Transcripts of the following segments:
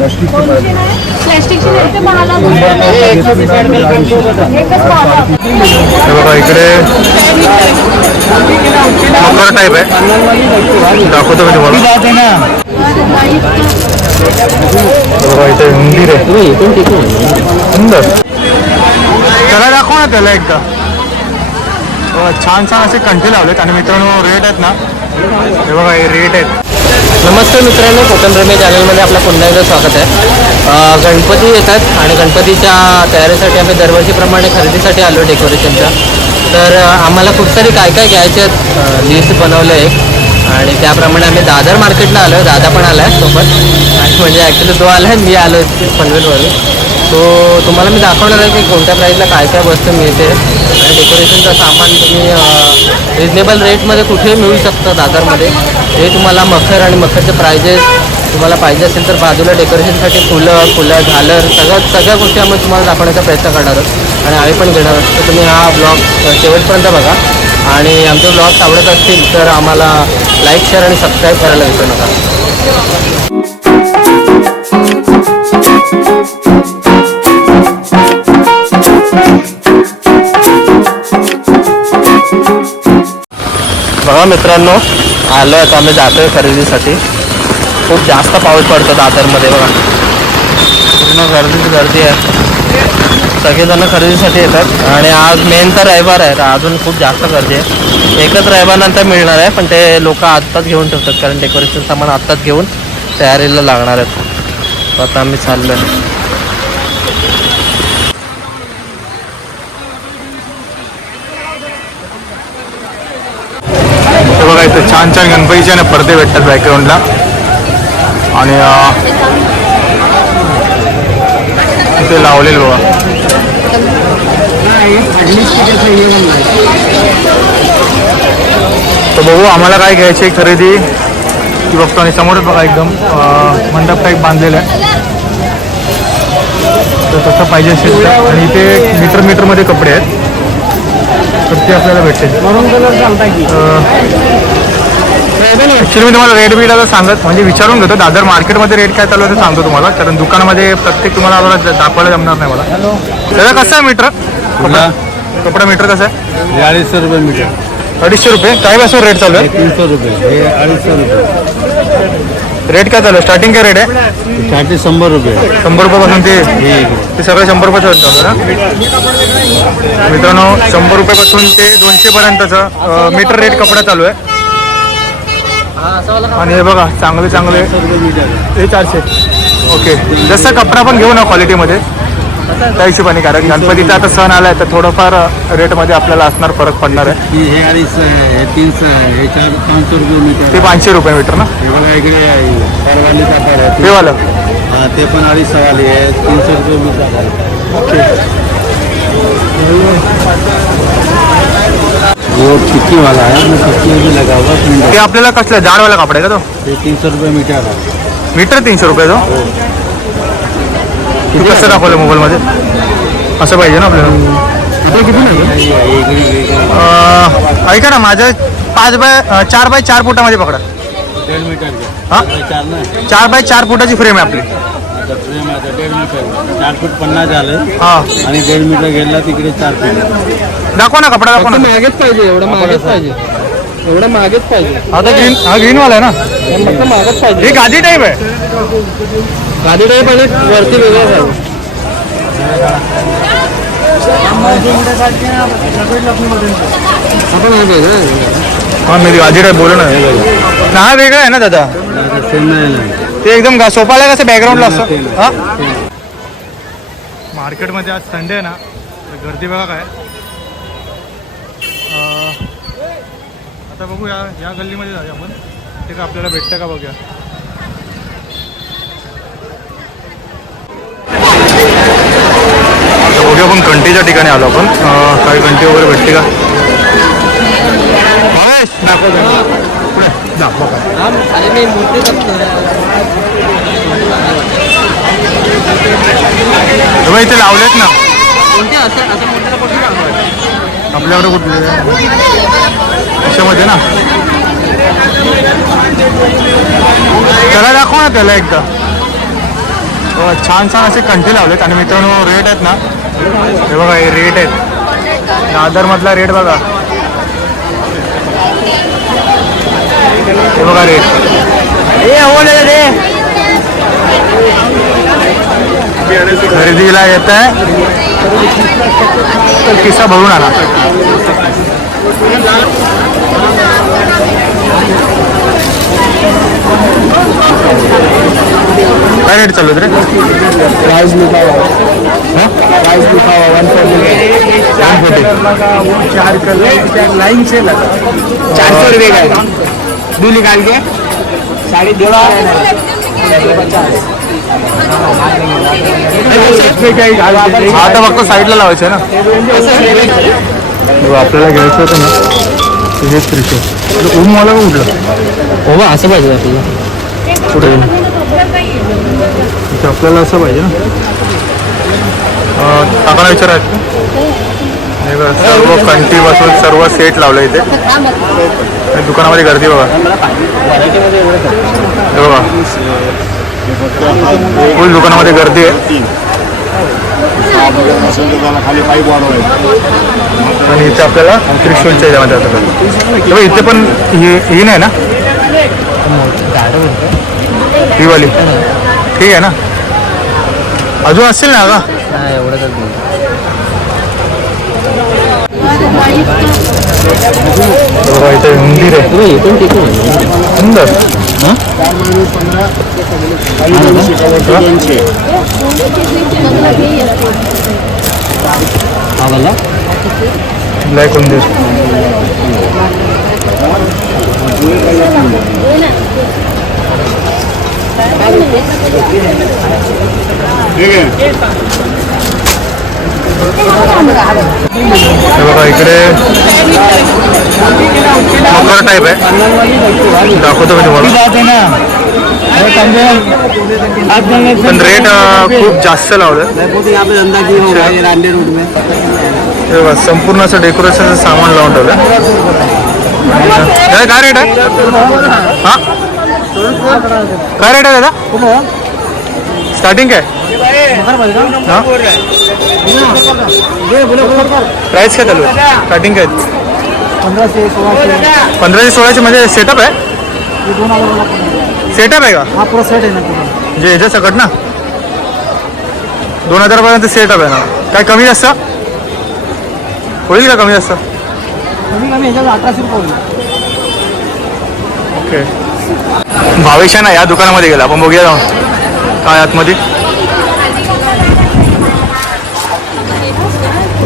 प्लॅस्टिकची नाही ते बनायला बघा इकडे मकर टाईप आहे, दाखवतो मी तुम्हाला. बघा इथे मंदिर आहे सुंदर, त्याला दाखव ना त्याला एकदा. छान छान असे कंठी लावलेत आणि मित्रांनो रेट आहेत ना, हे बघा हे रेट आहेत. नमस्कार मित्रांनो, कोकण रमे चॅनलमध्ये आपलं पुन्हा एकदा स्वागत आहे. गणपती येतात आणि गणपतीच्या तयारीसाठी आम्ही दरवर्षीप्रमाणे खरेदीसाठी आलो डेकोरेशनच्या. तर आम्हाला खूप सारी काय काय घ्यायचे लिस्ट बनवलं एक, आणि त्याप्रमाणे आम्ही दादर मार्केटला आलो. दादा पण आला आहे सोबत, आणि म्हणजे ॲक्च्युली तो आला आहे, मी आलो पनवेलवरून. तो तुम्हाला मी दाखवणार आहे की कोणत्या प्राईजला काय काय वस्तू मिळते, आणि डेकोरेशनचं सामान तुम्ही रिजनेबल रेटमध्ये कुठेही मिळू शकतं दादरमध्ये. हे तुम्हाला मखर आणि मखरचे प्राइजेस तुम्हाला पाहिजे असेल तर बाजूला डेकोरेशनसाठी फुलं झालर सगळ्या गोष्टी आम्ही तुम्हाला दाखवण्याचा प्रयत्न करणार आहोत आणि आम्ही पण घेणार आहोत. तर तुम्ही हा ब्लॉग शेवटपर्यंत बघा, आणि आमचे ब्लॉग्स आवडत असतील तर आम्हाला लाईक शेअर आणि सबस्क्राईब करायला विसरू नका. बघा मित्रांनो, आलो आता आम्ही जातोय खरेदीसाठी. खूप जास्त पाऊस पडतो दादरमध्ये, बघा पूर्ण गर्दी आहे. सगळेजण खरेदीसाठी येतात आणि आज मेन तर रविवार आहे, तर अजून खूप जास्त गर्दी आहे. एकच रविवारनंतर मिळणार आहे, पण ते लोक आत्ताच घेऊन ठेवतात कारण डेकोरेशन सामान आत्ताच घेऊन तयारीला लागणार आहेत. आता आम्ही चाललो आहे. बघा इथे छान छान गणपतीचे ना पडदे भेटतात बॅकग्राऊंडला, आणि इथे लावलेले बघा. तर बघू आम्हाला काय घ्यायची खरेदी ती बघतो. आणि समोरच बघा एकदम मंडप टाईप बांधलेलं आहे, तर तसं पाहिजे असेल तर. आणि इथे मीटरमध्ये कपडे आहेत, तर ते आपल्याला भेटेल. ॲक्च्युली मी तुम्हाला रेट बीट आता सांगत म्हणजे विचारून घेतो. दादर मार्केटमध्ये रेट काय चालू आहे ते सांगतो तुम्हाला, कारण दुकानामध्ये प्रत्येक तुम्हाला दाखवायला जमणार नाही मला. त्याला कसं आहे मीटर कपडा मीटर कसं आहे? 250 रुपये मीटर. 250 रुपये. काय पासून रेट चालू आहे? 300 रुपये. हे 250 रुपये. रेट काय चालू आहे? स्टार्टिंग काय रेट आहे? स्टार्टिंग 100 रुपये. 100 रुपयापासून ते सगळं 100 रुपयाचं चालू आहे ना मित्रांनो. 100 रुपयापासून ते 200 पर्यंतचं मीटर रेट कपडा चालू आहे. आणि हे बघा चांगले हे 400. ओके, जसं कपडा पण घेऊ ना क्वालिटीमध्ये त्या हिशोबाने, कारण गणपतीचा आता सण आला आहे तर थोडंफार रेटमध्ये आपल्याला असणार फरक पडणार आहे. हे 250, हे 300, हे 500 रुपये मीटर. ते 500 रुपये मीटर ना. हे बघा इकडे परवाली कापड आहे ते वालं. ते पण 250 वाली आहे, 300 रुपये मीटर आहे. वो टिक्की वाला है, टिक्की भी लगा हुआ. ते आपल्याला कसलं जाडवाला कापड आहे का तो? ते 300 रुपये मीटर आहे. मीटर 300 रुपये तो. तू कसं दाखवलं मोबाईलमध्ये? असं पाहिजे ना आपल्याला. आता किती नाही ऐका ना, माझं 4x4 फुटामध्ये पकडा. 1.5 मीटर. हां, 4 बाय 4 फुटाची फ्रेम आहे आपली. फ्रेम आहे 1.5 मीटर. 4 फूट 50 झालं. हां, आणि 1.5 मीटर गेला तिकडे 4 फूट. दाखवा ना कपडा, दाखवा ना. मागेच पाहिजे, एवढं मागेच पाहिजे, एवढं मागेच पाहिजे. आता ग्रीनवाला आहे ना, फक्त मागच पाहिजे. हे गादी टाईप आहे. गादी टाईप आणि वरती वेगळं आहे. आपण हां, मी गादी टाईप बोलू ना. हा वेगळा आहे ना दादा, ते एकदम सोपाला कसं बॅकग्राऊंडला असतं. हां, मार्केटमध्ये आज संडे आहे ना, तर गर्दी बघा काय. आता बघू या गल्लीमध्ये जाऊया आपण, ते का आपल्याला भेटतं का बघूया. आता बघूया आपण कंटीच्या ठिकाणी आलो आपण. काही कंटी वगैरे भेटते का? मी मूर्ती इथे लावलेत ना कोणत्या आपल्याकडे कुठले अशामध्ये ना. त्याला दाखव ना त्याला एकदा. छान छान असे कंठी लावलेत आणि मित्रांनो रेट आहेत ना, हे बघा हे रेट आहेत. दादरमधला रेट बघा, हे बघा रेट. खरेदीला येत आहे तर खिसा भरून आला. काय रेट चालू रे? प्राइस लिखा हुआ, प्राइस लिखा हुआ 140. 4 कलर लाइन से लगा 400 रुपये का. दो निकाल के 3.5. आता फक्त साईडला लावायचं आहे ना. आपल्याला घ्यायचं होतं ना, हे त्रिशूळ ऊन मला का उठलं? हो असं पाहिजे आपल्याला. कुठे आपल्याला असं पाहिजे ना. काकाला विचारायचं, हे बघा सर्व कंठी बसून सर्व सेट लावलं इथे. दुकानामध्ये गर्दी बघा, हे बघा फुल दुकानामध्ये गर्दी आहे. आणि इथे आपल्याला त्रिशूलच्या याच्यामध्ये आता इथे पण ही नाही ना, ही वाली ठीक आहे ना. अजून असतील ना का? इथे मंदिर आहे सुंदर. ब्लॅक उंदीर. हे बघा इकडे मकर टाईप आहे, दाखवतो मी तुम्हाला. पण रेट खूप जास्त लावलं. हे बघा संपूर्ण असं डेकोरेशनचं सामान लावून ठेवलं. काय रेट आहे? हा काय रेट आहे दादा? स्टार्टिंग काय? प्राइस काय चालू आहे? स्टार्टिंग काय? 1500-1600 म्हणजे सेटअप आहे. सेटअप आहे का? हा पूरा सेट आहे ना. म्हणजे ह्याच्या सकट ना 2000 पर्यंत सेटअप आहे ना. काय कमी जास्त होईल का? कमी जास्त कमी ह्याच्यात 1800 रुपये होईल. ओके. भावेश आहे ना या दुकानामध्ये गेला, आपण बघूया जाऊन काय आतमध्ये.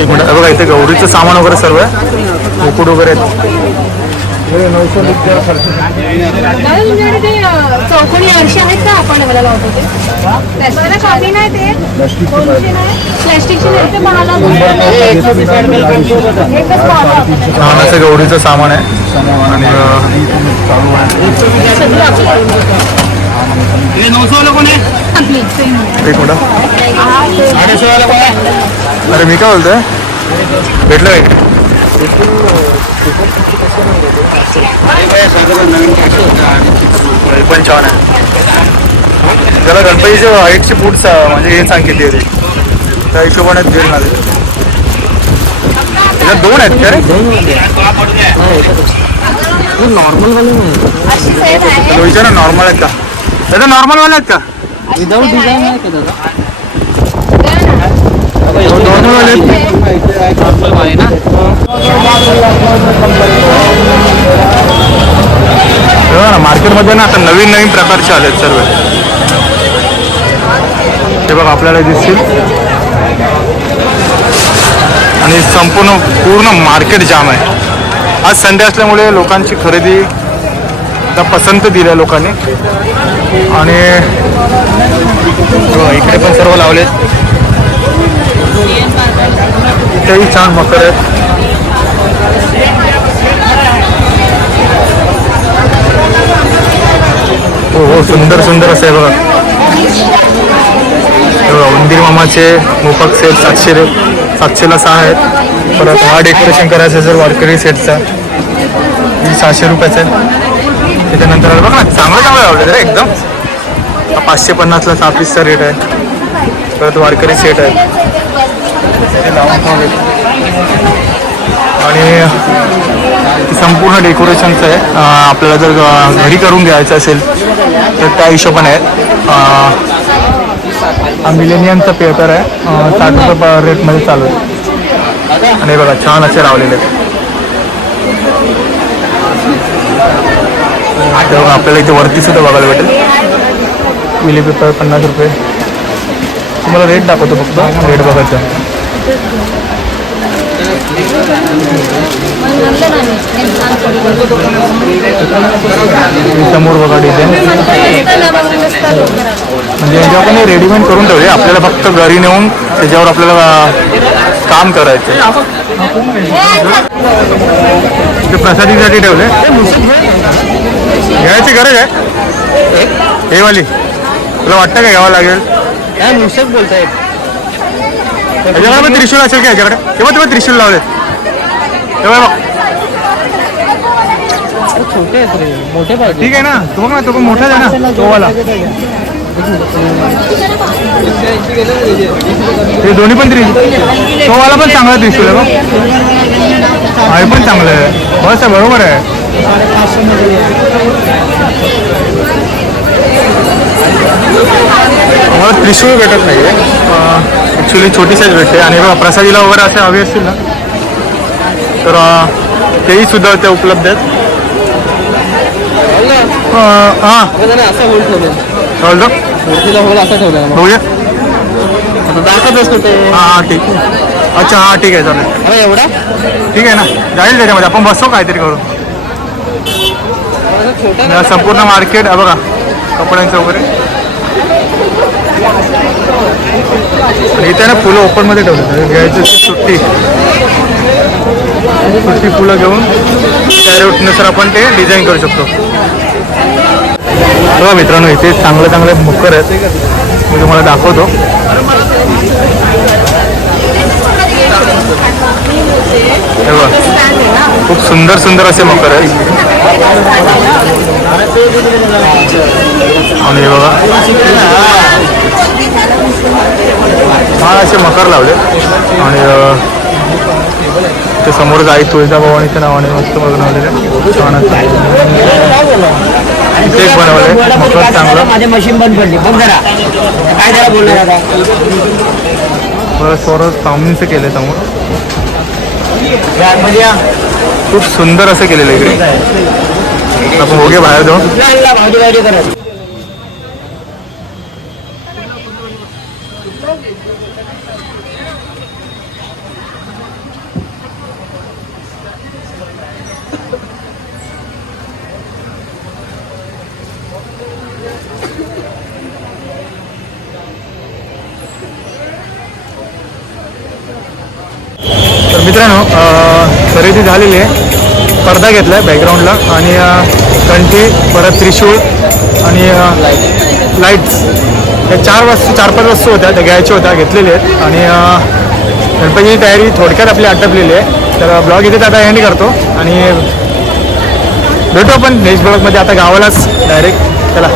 एक मिनिट. बघा इथे गौरीचं सामान वगैरे सर्व आहे, मुकुट वगैरे आहेत. चौकोनी आरशे आहेत का आपण मला लावतो ते? कॉपी नाही ते प्लॅस्टिकची नाही ते महाग. लहानाचं गौरीचं सामान आहे आणि एक मिनिट. अरे मी काय बोलतोय, भेटलं काय? पण छान आहे. त्याला गणपतीच्या हाईटची फूट म्हणजे हे सांग किती आहे त्या हिशोबाने दीड झाले. त्याच्यात 2 आहेत का रे? विचार नॉर्मल आहेत का? त्याचा नॉर्मल वाले आहेत का? विदाउट डिझाईन आहे का दादा? नॉर्मल वाले आहे ना. मार्केटमध्ये ना आता नवीन नवीन प्रकारचे आलेत सर्व. ते बघा आपल्याला दिसतील आणि संपूर्ण पूर्ण मार्केट जाम आहे. आज संडे असल्यामुळे लोकांची खरेदी आता पसंत दिली लोकांनी. आणि इकडे पण सर्व लावलेत. इथेही छान मकर आहेत. हो सुंदर सुंदर असं आहे बघा. उंदीर मामाचे मोफक सेट 700ला 6 आहेत. परत हा डेकोरेशन करायचं जर वारकरी सेटचा 600 रुपयाचा आहे. त्याच्यानंतर बघा ना चांगलं चांगलं लावलं रे एकदम. 550ला 6 पीसचा रेट आहे. परत वारकरी सेट आहे आणि संपूर्ण डेकोरेशनचं आहे. आपल्याला जर घरी करून घ्यायचं असेल तर त्या हिशोबाने आहे. हा मिलेनियमचा पेपर आहे, 60 रुपये रेटमध्ये चालू आहे. आणि बघा छान असे लावलेले आहेत. तेव्हा आपल्याला इथे वरती सुद्धा बघायला भेटेल. मिली पेपर 50 रुपये. तुम्हाला रेट दाखवतो, फक्त रेट बघायचा. समोर बघा डिझाईन, म्हणजे यांच्यावर पण रेडीमेड करून ठेवले. आपल्याला फक्त घरी नेऊन त्याच्यावर आपल्याला काम करायचं. ते प्रसादीसाठी ठेवले. घ्यायची गरज आहे हे वाली? तुला वाटतं का घ्यावं लागेल? काय मुशक बोलतायत? त्याच्याकडे पण त्रिशूल असेल का याच्याकडे? तेव्हा तुम्ही त्रिशूल लावले तेव्हा बघ. छोटे आहेत रे, मोठे पाहिजे. ठीक आहे ना, तो बघ ना, तो पण मोठाच आहे ना तो वाला. ते दोन्ही पण त्रिशूल. तो वाला पण चांगला त्रिशूल आहे बघ. हा हे पण चांगलं आहे. बस आहे, बरोबर आहे. मला त्रिशूळ भेटत नाही आहे ॲक्च्युली, छोटी साईज भेटते. आणि बघा प्रसादीला वगैरे असे हवे असतील ना तर तेही सुद्धा ते उपलब्ध आहेत. हां असं होल ठेवलं, चालतं मूर्तीला होल असं ठेवलं. बघूया. दाखवतच होते. हां ठीक. अच्छा हां ठीक आहे, चालेल. अरे एवढा ठीक आहे ना, जाईल त्याच्यामध्ये. आपण बसतो काहीतरी करू. छोटा संपूर्ण मार्केट आहे बघा कपड्यांचं वगैरे. इथे ना फुलं ओपनमध्ये ठेवतात. घ्यायची सुट्टी फुलं घेऊन त्या रेटनुसार आपण ते डिझाईन करू शकतो. बघा मित्रांनो, इथे चांगले चांगले मकर आहेत, मी तुम्हाला दाखवतो. हे बघा, खूप सुंदर सुंदर असे मकर आहेत. आणि हे बघा छान असे मकर लावले. आणि ते समोर गाई तुळजाभवानीच्या नावाने मस्त बनवलेले छान असं केक बनवले मकर चांगलं. माझी मशीन बंद पडली, बंद करा. काय त्याला बोलणार आता? बरं सोरं चाऊमिनचं केलं समोर. खूप सुंदर असं केलेलं आहे इकडे. आपण बघूया बाहेर जाऊन. भाजी करत तर मित्रांनो, खरेदी झालेली आहे. पडदा घेतला आहे बॅकग्राऊंडला आणि कंठी, परत त्रिशूळ आणि लाईट्स, या 4-5 वस्तू होत्या, त्या घ्यायच्या होत्या, घेतलेल्या आहेत. आणि गणपतीची तयारी थोडक्यात आपली आटपलेली आहे. तर ब्लॉग इथे आता एंड करतो आणि भेटू आपण नेक्स्ट ब्लॉगमध्ये. आता गावालाच डायरेक्ट. चला.